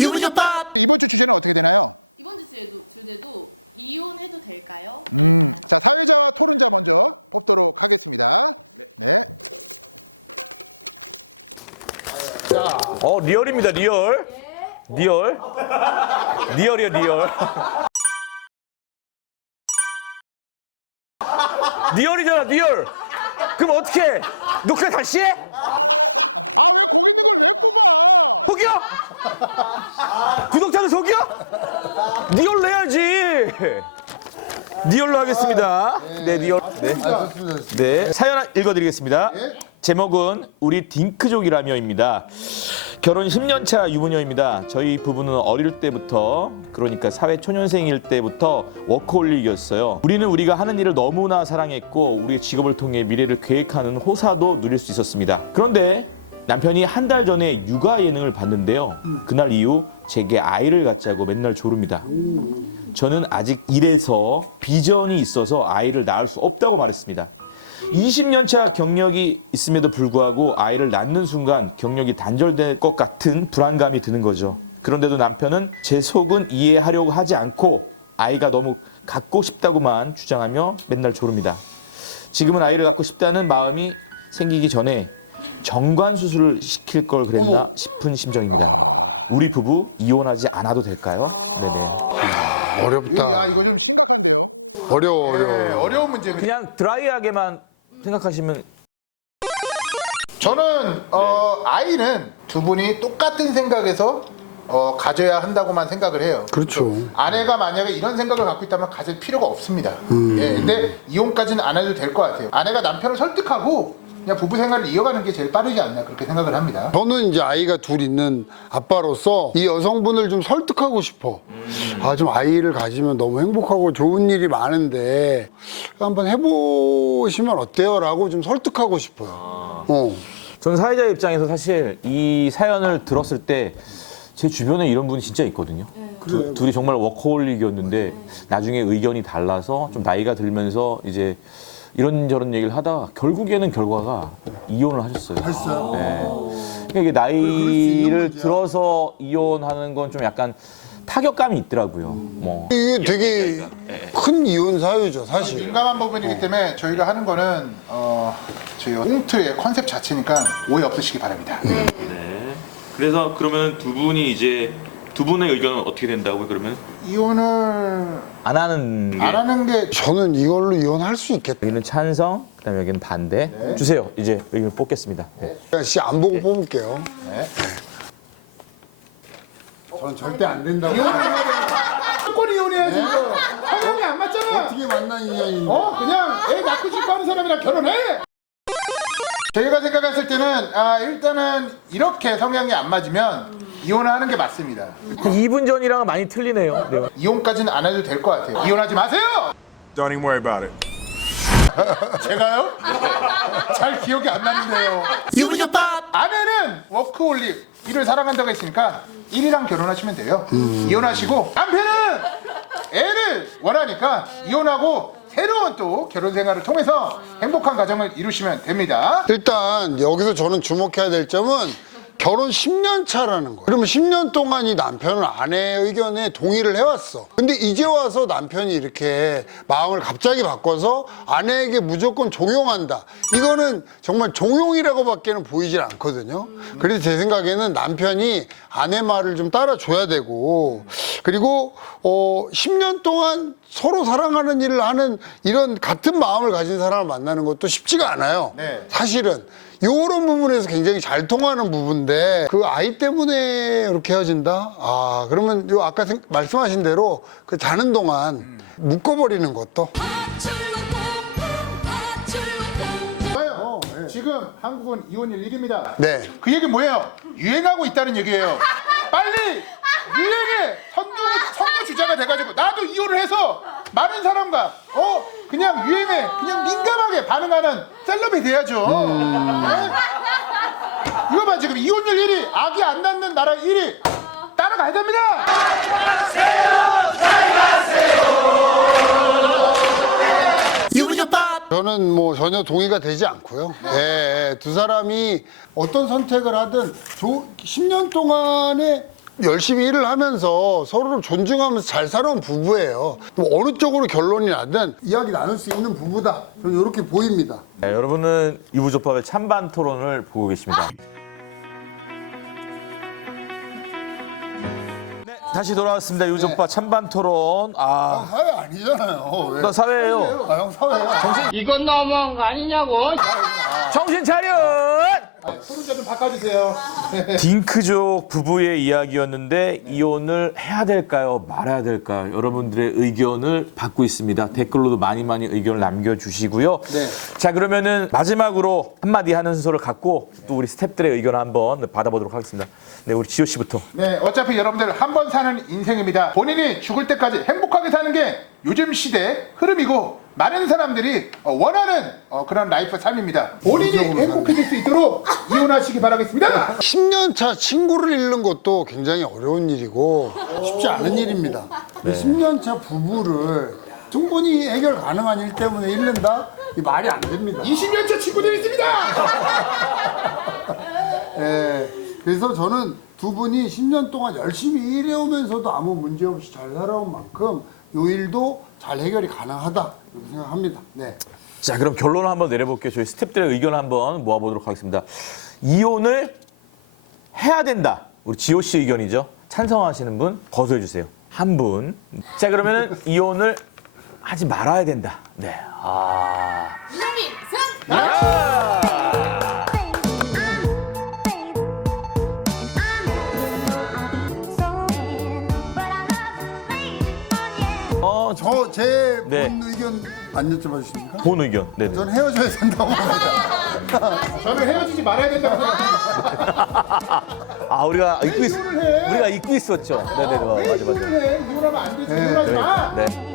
유부족밥. 리얼입니다, 리얼. 리얼. 리얼이요, 리얼. 리얼이잖아, 리얼. 그럼 어떻게 해? 녹화 다시 해? 속여? 구독자는 속여? 리얼로 해야지. 리얼로 하겠습니다. 네, 리얼. 네. 네. 사연 읽어드리겠습니다. 제목은 우리 딩크족이라며입니다. 결혼 10년 차 유부녀입니다. 저희 부부는 어릴 때부터, 그러니까 사회 초년생일 때부터 워커홀릭이었어요. 우리는 우리가 하는 일을 너무나 사랑했고 우리의 직업을 통해 미래를 계획하는 호사도 누릴 수 있었습니다. 그런데 남편이 한 달 전에 육아 예능을 봤는데요. 그날 이후 제게 아이를 갖자고 맨날 조릅니다. 저는 아직 일해서 비전이 있어서 아이를 낳을 수 없다고 말했습니다. 20년 차 경력이 있음에도 불구하고 아이를 낳는 순간 경력이 단절될 것 같은 불안감이 드는 거죠. 그런데도 남편은 제 속은 이해하려고 하지 않고 아이가 너무 갖고 싶다고만 주장하며 맨날 조릅니다. 지금은 아이를 갖고 싶다는 마음이 생기기 전에 정관 수술을 시킬 걸 그랬나 싶은 심정입니다. 우리 부부 이혼하지 않아도 될까요? 네네. 어렵다. 이거 좀 어려워. 어려운 문제입니다. 그냥 드라이하게만 생각하시면 저는 아이는 두 분이 똑같은 생각에서 가져야 한다고만 생각을 해요. 그렇죠. 아내가 만약에 이런 생각을 갖고 있다면 가질 필요가 없습니다. 예, 근데 이혼까지는 안 해도 될 것 같아요. 아내가 남편을 설득하고 그냥 부부 생활을 이어가는 게 제일 빠르지 않나 그렇게 생각을 합니다. 저는 이제 아이가 둘 있는 아빠로서 이 여성분을 좀 설득하고 싶어. 좀 아이를 가지면 너무 행복하고 좋은 일이 많은데 한번 해보시면 어때요? 라고 좀 설득하고 싶어요. 저는 사회자 입장에서 사실 이 사연을 들었을 때 제 주변에 이런 분이 진짜 있거든요. 둘이 정말 워커홀릭이었는데 나중에 의견이 달라서 좀 나이가 들면서 이제 이런저런 얘기를 하다가 결국에는 결과가 이혼을 하셨어요. 네. 그러니까 이게 나이를 들어서 이혼하는 건 좀 약간 타격감이 있더라고요. 뭐. 이게 되게 큰 이혼 사유죠, 사실. 민감한 부분이기 때문에 저희가 하는 거는 저희 꽁트의 컨셉 자체니까 오해 없으시기 바랍니다. 네. 그래서 그러면 두 분이 이제 두 분의 의견은 어떻게 된다고요? 그러면 이혼을 안 하는 게 안 하는 게 저는 이걸로 이혼할 수 있겠다. 여기는 찬성, 그다음에 여기는 반대. 주세요. 이제 의견 뽑겠습니다. 네. 안 보고 뽑을게요. 네. 저는 절대 안 된다고. 무조건 이혼해야지. 이거 성향이 안 맞잖아. 어떻게 만나느냐. 그냥 애 낳고 싶어 하는 사람이랑 결혼해. 저희가 생각했을 때는 일단은 이렇게 성향이 안 맞으면 이혼하는 게 맞습니다. 2분 전이랑은 많이 틀리네요. 네. 이혼까지는 안 해도 될 것 같아요. 이혼하지 마세요. Don't even worry about it. 제가요? 잘 기억이 안 나는데요. 유부족밥. 아내는 워크홀릭 일을 사랑한다고 했으니까 일이랑 결혼하시면 돼요. 이혼하시고 남편은 애를 원하니까 이혼하고 새로운 또 결혼 생활을 통해서 행복한 가정을 이루시면 됩니다. 일단 여기서 저는 주목해야 될 점은 결혼 10년 차라는 거예요. 그러면 10년 동안 이 남편은 아내의 의견에 동의를 해왔어. 근데 이제 와서 남편이 이렇게 마음을 갑자기 바꿔서 아내에게 무조건 종용한다. 이거는 정말 종용이라고밖에는 보이질 않거든요. 그래서 제 생각에는 남편이 아내 말을 좀 따라줘야 되고, 그리고 10년 동안 서로 사랑하는 일을 하는 이런 같은 마음을 가진 사람을 만나는 것도 쉽지가 않아요. 네. 사실은 이런 부분에서 굉장히 잘 통하는 부분인데 그 아이 때문에 이렇게 헤어진다? 그러면 요 아까 말씀하신 대로 그 자는 동안 묶어버리는 것도. 지금 한국은 이혼율 1위입니다. 네. 그 얘기 뭐예요? 유행하고 있다는 얘기예요. 빨리 유행에 선두 주자가 돼가지고 나도 이혼을 해서 많은 사람과 그냥 유행에 그냥 민감하게 반응하는 셀럽이 돼야죠. 네? 이거 봐, 지금 이혼율 1위, 아기 안 낳는 나라 1위 따라가야 됩니다. 유부족밥. 저는 뭐 전혀 동의가 되지 않고요. 예, 두 사람이 어떤 선택을 하든 10년 동안에 열심히 일을 하면서 서로를 존중하면서 잘 살아온 부부예요. 또 어느 쪽으로 결론이 나든 이야기 나눌 수 있는 부부다. 저는 이렇게 보입니다. 네, 여러분은 유부조법의 찬반 토론을 보고 계십니다. 네, 다시 돌아왔습니다. 유부조법 찬반 토론. 아, 사회 아니잖아요. 왜? 나 사회예요. 아, 형 사회야. 이건 너무한 거 아니냐고. 정신 차려! 토론자 좀 바꿔주세요. 딩크족 부부의 이야기였는데 이혼을 해야 될까요? 말아야 될까요? 여러분들의 의견을 받고 있습니다. 댓글로도 많이 의견을 남겨주시고요. 네. 자, 그러면은 마지막으로 한마디 하는 순서를 갖고 또 우리 스태프들의 의견을 한번 받아보도록 하겠습니다. 네, 우리 지호 씨부터. 네, 어차피 여러분들 한 번 사는 인생입니다. 본인이 죽을 때까지 행복하게 사는 게 요즘 시대 흐름이고 많은 사람들이 원하는 그런 라이프 삶입니다. 본인이 행복해질 수 있도록 이혼하시기 바라겠습니다. 10년 차 친구를 잃는 것도 굉장히 어려운 일이고 쉽지 않은 일입니다. 10년 차 부부를 충분히 해결 가능한 일 때문에 잃는다? 이 말이 안 됩니다. 20년 차 친구들 있습니다. 예, 그래서 저는 두 분이 10년 동안 열심히 일해오면서도 아무 문제 없이 잘 살아온 만큼 이 일도 잘 해결이 가능하다 이렇게 생각합니다. 네. 자, 그럼 결론을 한번 내려볼게요. 저희 스태프들의 의견을 한번 모아보도록 하겠습니다. 이혼을 해야 된다. 우리 지호 씨 의견이죠. 찬성하시는 분 거소해 주세요. 한 분. 자, 그러면은 이혼을 하지 말아야 된다. 네. 이정민 승! 제 본 네. 의견 안 여쭤봐 주십니까? 본 의견. 네네. 저는 헤어져야 된다고 봅니다. 저는 헤어지지 말아야 된다고 생각합니다. 아, 우리가 잊고 이혼을 해? 우리가 잊고 있었죠. 네네. 맞아. 이혼을 해? 이혼하면 안 되지. 이혼하지 마. 네.